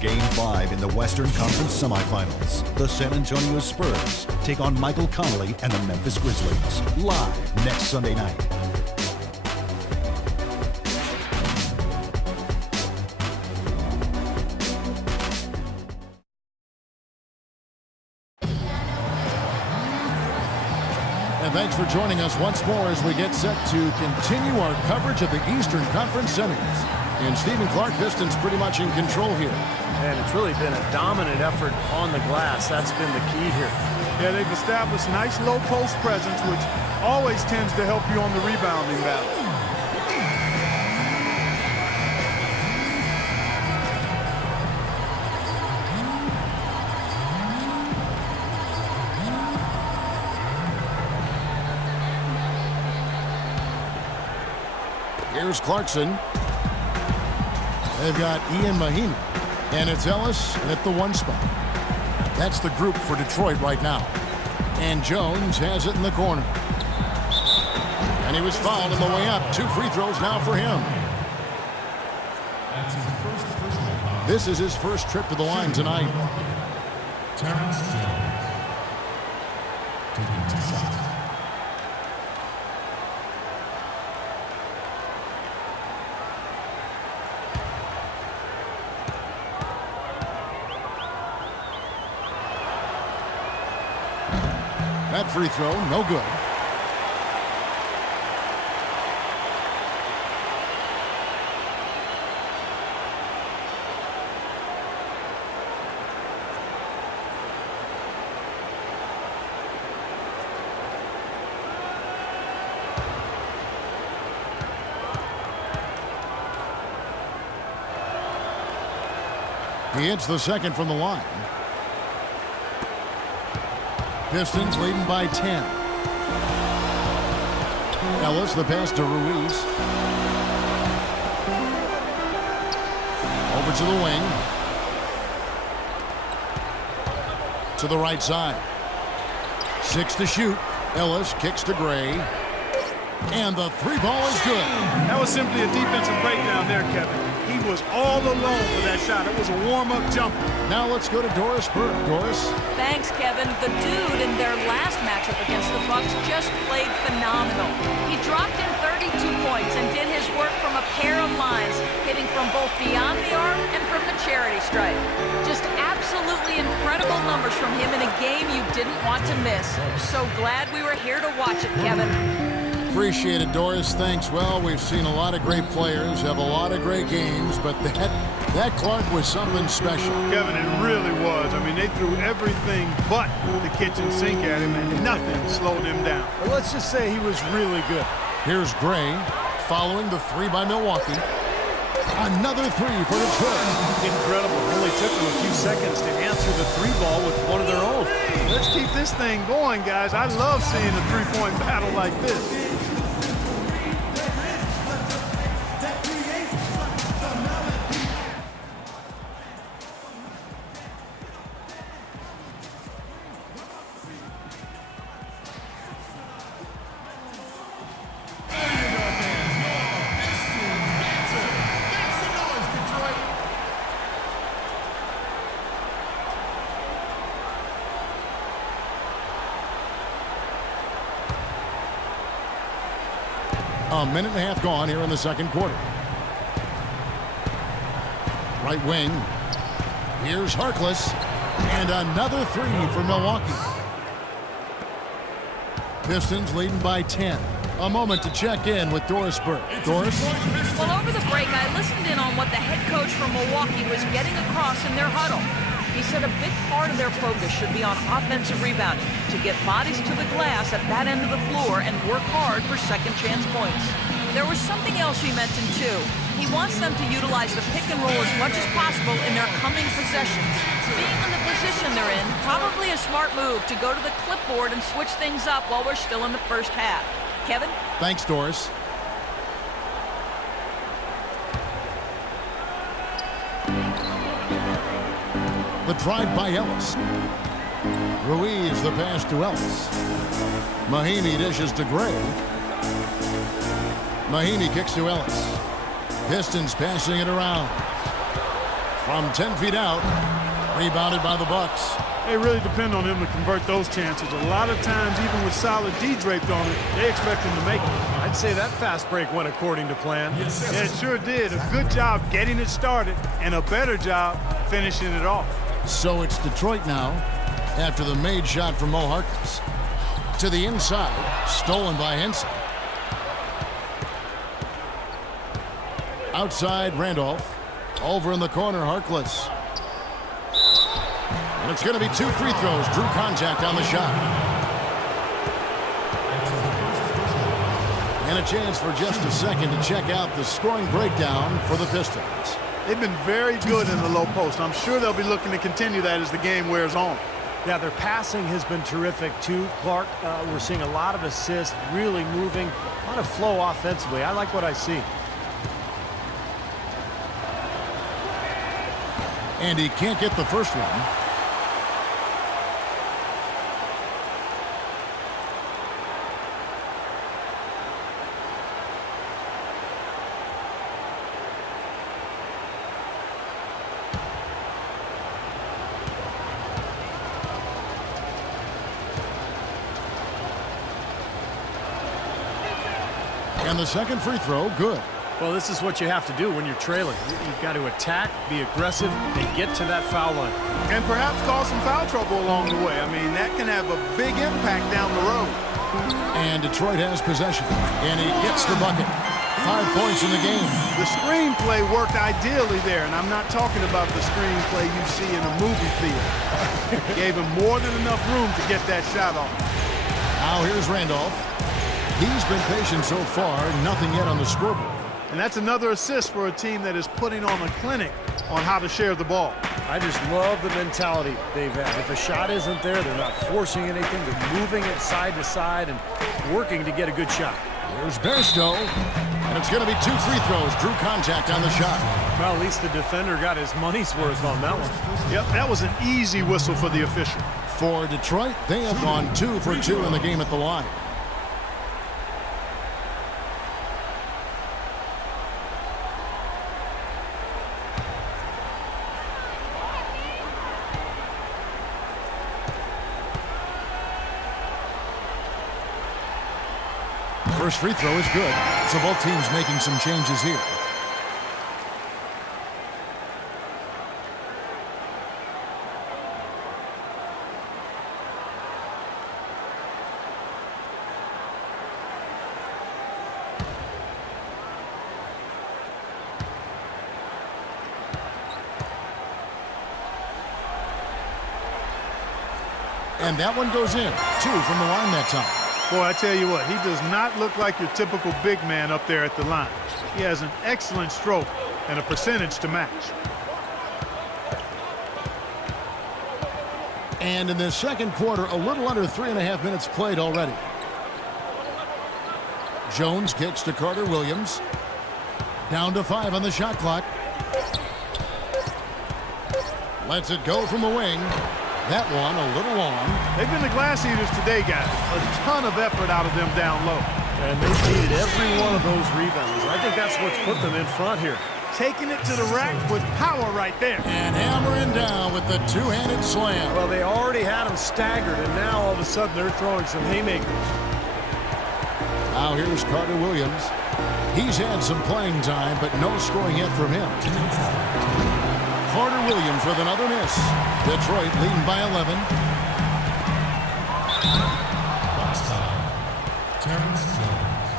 Game 5 in the Western Conference semifinals. The San Antonio Spurs take on Michael Connolly and the Memphis Grizzlies. Live next Sunday night. And thanks for joining us once more as we get set to continue our coverage of the Eastern Conference semis. And Stephen Clark, Pistons pretty much in control here. And it's really been a dominant effort on the glass. That's been the key here. Yeah, they've established nice low post presence, which always tends to help you on the rebounding battle. Here's Clarkson. They've got Ian Mahinmi, and it's Ellis at the 1 spot. That's the group for Detroit right now. And Jones has it in the corner. And he was fouled on the way up. 2 free throws now for him. This is his first trip to the line tonight. Terrence Jones taking 2 shots. That free throw, no good. He hits the second from the line. Pistons leading by 10. Ellis, the pass to Ruiz. Over to the wing. To the right side. 6 to shoot. Ellis kicks to Gray. And the 3 ball is good. That was simply a defensive breakdown there, Kevin. He was all alone for that shot. It was a warm-up jumper. Now let's go to Doris Burke. Doris? Thanks, Kevin. The dude in their last matchup against the Bucks just played phenomenal. He dropped in 32 points and did his work from a pair of lines, hitting from both beyond the arc and from the charity stripe. Just absolutely incredible numbers from him in a game you didn't want to miss. So glad we were here to watch it, Kevin. Appreciate it, Doris. Thanks. Well, we've seen a lot of great players have a lot of great games, but that Clark was something special. Kevin, it really was. I mean, they threw everything but the kitchen sink at him, and nothing slowed him down. But let's just say he was really good. Here's Gray following the 3 by Milwaukee. Another 3 for Detroit. Incredible. It only took them a few seconds to answer the 3 ball with one of their own. Let's keep this thing going, guys. I love seeing a 3-point battle like this. A minute and a half gone here in the second quarter. Right wing. Here's Harkless. And another 3 for Milwaukee. Pistons leading by 10. A moment to check in with Doris Burke. Doris? Well, over the break, I listened in on what the head coach from Milwaukee was getting across in their huddle. He said a big part of their focus should be on offensive rebounding, to get bodies to the glass at that end of the floor and work hard for second chance points. There was something else he mentioned too. He wants them to utilize the pick and roll as much as possible in their coming possessions. Being in the position they're in, probably a smart move to go to the clipboard and switch things up while we're still in the first half. Kevin? Thanks, Doris. The drive by Ellis. Ruiz the pass to Ellis. Mahinmi dishes to Gray. Mahinmi kicks to Ellis. Pistons passing it around. From 10 feet out. Rebounded by the Bucks. They really depend on him to convert those chances. A lot of times, even with solid D draped on it, they expect him to make it. I'd say that fast break went according to plan. Yeah, it sure did. A good job getting it started and a better job finishing it off. So it's Detroit now after the made shot from Mo Harkless. To the inside, stolen by Henson. Outside, Randolph. Over in the corner, Harkless. And it's going to be 2 free throws. Drew contact on the shot. And a chance for just a second to check out the scoring breakdown for the Pistons. They've been very good in the low post. I'm sure they'll be looking to continue that as the game wears on. Yeah, their passing has been terrific too, Clark. We're seeing a lot of assists, really moving, a lot of flow offensively. I like what I see. And he can't get the first one. And the second free throw, good. Well, this is what you have to do when you're trailing. You've got to attack, be aggressive, and get to that foul line. And perhaps cause some foul trouble along the way. I mean, that can have a big impact down the road. And Detroit has possession. And he gets the bucket. 5 points in the game. The screenplay worked ideally there, and I'm not talking about the screenplay you see in a movie theater. Gave him more than enough room to get that shot off. Now here's Randolph. He's been patient so far, nothing yet on the scoreboard. And that's another assist for a team that is putting on a clinic on how to share the ball. I just love the mentality they've had. If a shot isn't there, they're not forcing anything. They're moving it side to side and working to get a good shot. Here's Bairstow. And it's going to be 2 free throws. Drew contact on the shot. Well, at least the defender got his money's worth on that one. Yep, that was an easy whistle for the official. For Detroit, they have gone 2 for 2 in the game at the line. First free throw is good. So both teams making some changes here. And that one goes in. 2 from the line that time. Boy, I tell you what, he does not look like your typical big man up there at the line. He has an excellent stroke and a percentage to match. And in the second quarter, a little under 3.5 minutes played already. Jones kicks to Carter Williams. Down to 5 on the shot clock. Lets it go from the wing. That one a little long. They've been the glass eaters today, guys. A ton of effort out of them down low. And they've needed every one of those rebounds. I think that's what's put them in front here. Taking it to the rack with power right there. And hammering down with the two-handed slam. Well, they already had them staggered, and now all of a sudden they're throwing some haymakers. Now here's Carter Williams. He's had some playing time, but no scoring yet from him. Carter Williams with another miss. Detroit leading by 11. Box time. Terrence Jones.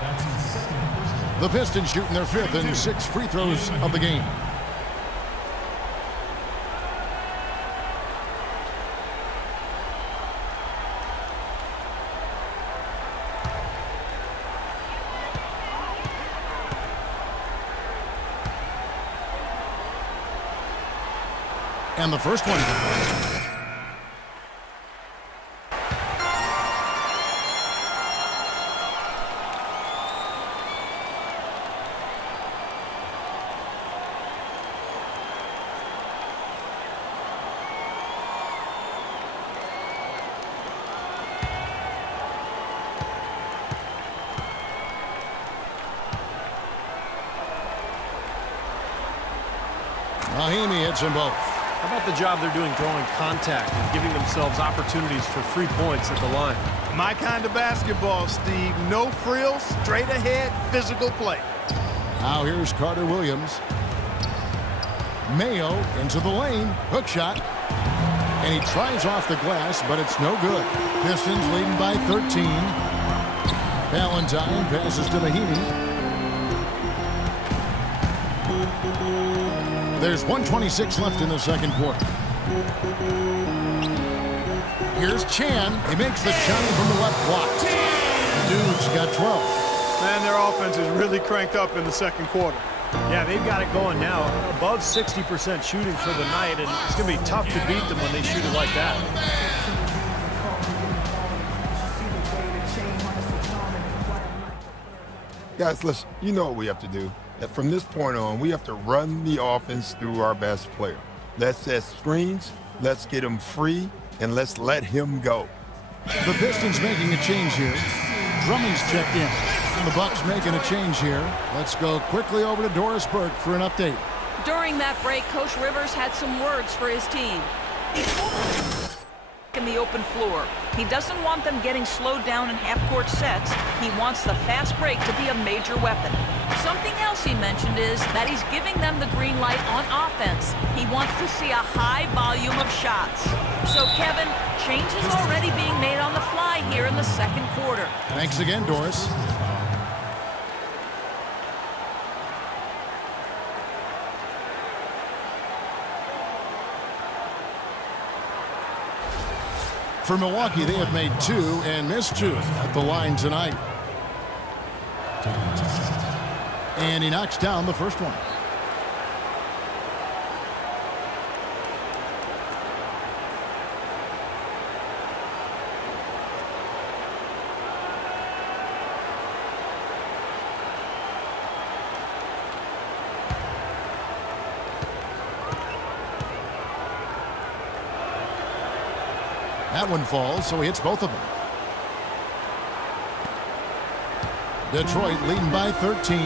That's his second personal. The Pistons shooting their 5th and 6th free throws of the game. And the first one. Mahinmi hits them both. How about the job they're doing drawing contact and giving themselves opportunities for free points at the line? My kind of basketball, Steve. No frills, straight ahead, physical play. Now here's Carter Williams. Mayo into the lane. Hook shot. And he tries off the glass, but it's no good. Pistons leading by 13. Valentine passes to Mahinmi. There's 1:26 left in the second quarter. Here's Chan. He makes the shot from the left block. The Dudes got 12. Man, their offense is really cranked up in the second quarter. Yeah, they've got it going now. Above 60% shooting for the night, and it's going to be tough to beat them when they shoot it like that. Guys, listen, you know what we have to do. That from this point on, we have to run the offense through our best player. Let's set screens, let's get him free, and let's let him go. The Pistons making a change here. Drummond's checked in. And the Bucks making a change here. Let's go quickly over to Doris Burke for an update. During that break, Coach Rivers had some words for his team. In the open floor. He doesn't want them getting slowed down in half-court sets. He wants the fast break to be a major weapon. Something else he mentioned is that he's giving them the green light on offense. He wants to see a high volume of shots. So, Kevin, changes already being made on the fly here in the second quarter. Thanks again, Doris. For Milwaukee, they have made 2 and missed 2 at the line tonight. And he knocks down the first one. That one falls, so he hits both of them. Detroit leading by 13.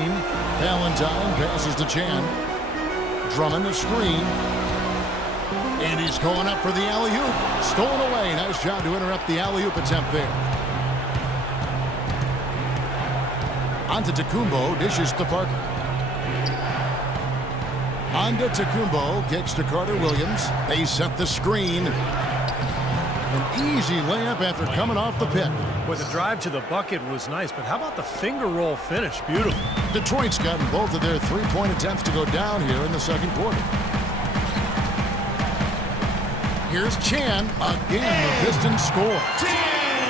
Valentine passes to Chan. Drummond a screen. And he's going up for the alley-oop. Stolen away. Nice job to interrupt the alley-oop attempt there. Antetokounmpo dishes to Parker. Antetokounmpo kicks to Carter Williams. They set the screen. An easy layup after coming off the pick. Well, the drive to the bucket was nice, but how about the finger roll finish? Beautiful. Detroit's gotten both of their three-point attempts to go down here in the second quarter. Here's Chan. Again, the Pistons score.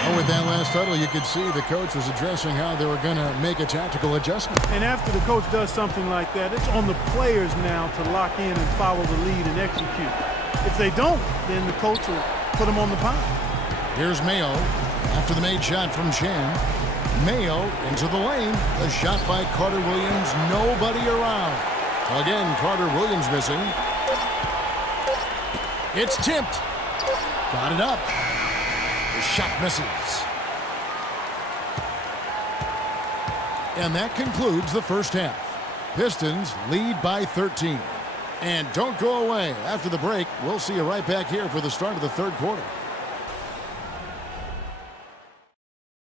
Oh, with that last huddle, you could see the coach was addressing how they were going to make a tactical adjustment. And after the coach does something like that, it's on the players now to lock in and follow the lead and execute. If they don't, then the coach will put them on the pound. Here's Mayo after the made shot from Chan. Mayo into the lane. A shot by Carter Williams. Nobody around. Again, Carter Williams missing. It's tipped. Got it up. The shot misses. And that concludes the first half. Pistons lead by 13. And don't go away. After the break, we'll see you right back here for the start of the third quarter.